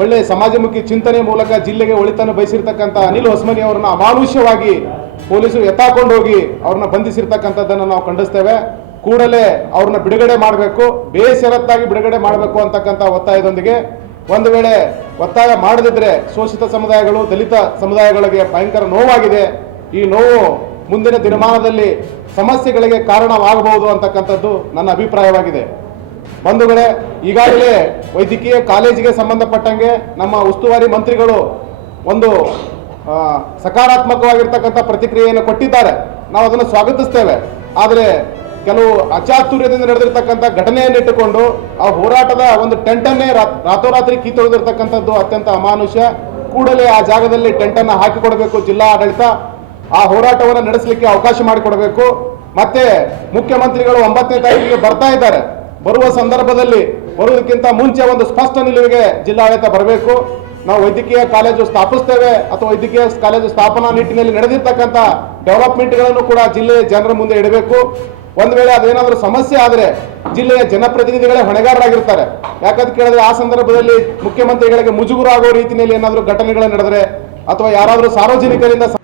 ಒಳ್ಳೆ ಸಮಾಜಮುಖಿ ಚಿಂತನೆ ಮೂಲಕ ಜಿಲ್ಲೆಗೆ ಒಳಿತನ್ನು ಬಯಸಿರ್ತಕ್ಕಂಥ ಅನಿಲ್ ಹೊಸಮನಿ ಅವರನ್ನ ಅಮಾನುಷ್ಯವಾಗಿ ಪೊಲೀಸರು ಎತ್ತಾಕೊಂಡು ಹೋಗಿ ಅವ್ರನ್ನ ಬಂಧಿಸಿರ್ತಕ್ಕಂಥದ್ದನ್ನು ನಾವು ಖಂಡಿಸ್ತೇವೆ. ಕೂಡಲೇ ಅವ್ರನ್ನ ಬಿಡುಗಡೆ ಮಾಡಬೇಕು, ಬೇಷರತ್ತಾಗಿ ಬಿಡುಗಡೆ ಮಾಡಬೇಕು ಅಂತಕ್ಕಂಥ ಒತ್ತಾಯದೊಂದಿಗೆ ಒಂದು ವೇಳೆ ಒತ್ತಾಯ ಮಾಡದಿದ್ರೆ ಶೋಷಿತ ಸಮುದಾಯಗಳು, ದಲಿತ ಸಮುದಾಯಗಳಿಗೆ ಭಯಂಕರ ನೋವಾಗಿದೆ. ಈ ನೋವು ಮುಂದಿನ ದಿನಮಾನದಲ್ಲಿ ಸಮಸ್ಯೆಗಳಿಗೆ ಕಾರಣವಾಗಬಹುದು ಅಂತಕ್ಕಂಥದ್ದು ನನ್ನ ಅಭಿಪ್ರಾಯವಾಗಿದೆ. ಬಂಧುಗಳೇ, ಈಗಾಗಲೇ ವೈದ್ಯಕೀಯ ಕಾಲೇಜಿಗೆ ಸಂಬಂಧಪಟ್ಟಂಗೆ ನಮ್ಮ ಉಸ್ತುವಾರಿ ಮಂತ್ರಿಗಳು ಒಂದು ಸಕಾರಾತ್ಮಕವಾಗಿರ್ತಕ್ಕಂಥ ಪ್ರತಿಕ್ರಿಯೆಯನ್ನು ಕೊಟ್ಟಿದ್ದಾರೆ. ನಾವು ಅದನ್ನು ಸ್ವಾಗತಿಸ್ತೇವೆ. ಆದರೆ ಕೆಲವು ಅಚಾತುರ್ಯದಿಂದ ನಡೆದಿರ್ತಕ್ಕಂಥ ಘಟನೆಯನ್ನಿಟ್ಟುಕೊಂಡು ಆ ಹೋರಾಟದ ಒಂದು ಟೆಂಟನ್ನೇ ರಾತೋರಾತ್ರಿ ಕಿತ್ತೊಗೆದಿರ್ತಕ್ಕಂಥದ್ದು ಅತ್ಯಂತ ಅಮಾನುಷ್ಯ. ಕೂಡಲೇ ಆ ಜಾಗದಲ್ಲಿ ಟೆಂಟನ್ನು ಹಾಕಿಕೊಡಬೇಕು ಜಿಲ್ಲಾ ಆಡಳಿತ. ಆ ಹೋರಾಟವನ್ನು ನಡೆಸಲಿಕ್ಕೆ ಅವಕಾಶ ಮಾಡಿಕೊಡಬೇಕು. ಮತ್ತೆ ಮುಖ್ಯಮಂತ್ರಿಗಳು 9ನೇ ತಾರೀಕಿಗೆ ಬರ್ತಾ ಇದ್ದಾರೆ. ಬರುವ ಸಂದರ್ಭದಲ್ಲಿ ಬರುವುದಕ್ಕಿಂತ ಮುಂಚೆ ಒಂದು ಸ್ಪಷ್ಟ ನಿಲುವಿಗೆ ಜಿಲ್ಲಾಡಳಿತ ಬರಬೇಕು. ನಾವು ವೈದ್ಯಕೀಯ ಕಾಲೇಜು ಸ್ಥಾಪಿಸ್ತೇವೆ ಅಥವಾ ವೈದ್ಯಕೀಯ ಕಾಲೇಜು ಸ್ಥಾಪನಾ ನಿಟ್ಟಿನಲ್ಲಿ ನಡೆದಿರ್ತಕ್ಕಂಥ ಡೆವಲಪ್ಮೆಂಟ್ಗಳನ್ನು ಕೂಡ ಜಿಲ್ಲೆಯ ಜನರ ಮುಂದೆ ಇಡಬೇಕು. ಒಂದು ವೇಳೆ ಅದೇನಾದರೂ ಸಮಸ್ಯೆ ಆದರೆ ಜಿಲ್ಲೆಯ ಜನಪ್ರತಿನಿಧಿಗಳೇ ಹೊಣೆಗಾರರಾಗಿರ್ತಾರೆ. ಯಾಕಂತ ಕೇಳಿದ್ರೆ ಆ ಸಂದರ್ಭದಲ್ಲಿ ಮುಖ್ಯಮಂತ್ರಿಗಳಿಗೆ ಮುಜುಗರ ಆಗೋ ರೀತಿಯಲ್ಲಿ ಏನಾದರೂ ಘಟನೆಗಳು ನಡೆದರೆ ಅಥವಾ ಯಾರಾದರೂ ಸಾರ್ವಜನಿಕರಿಂದ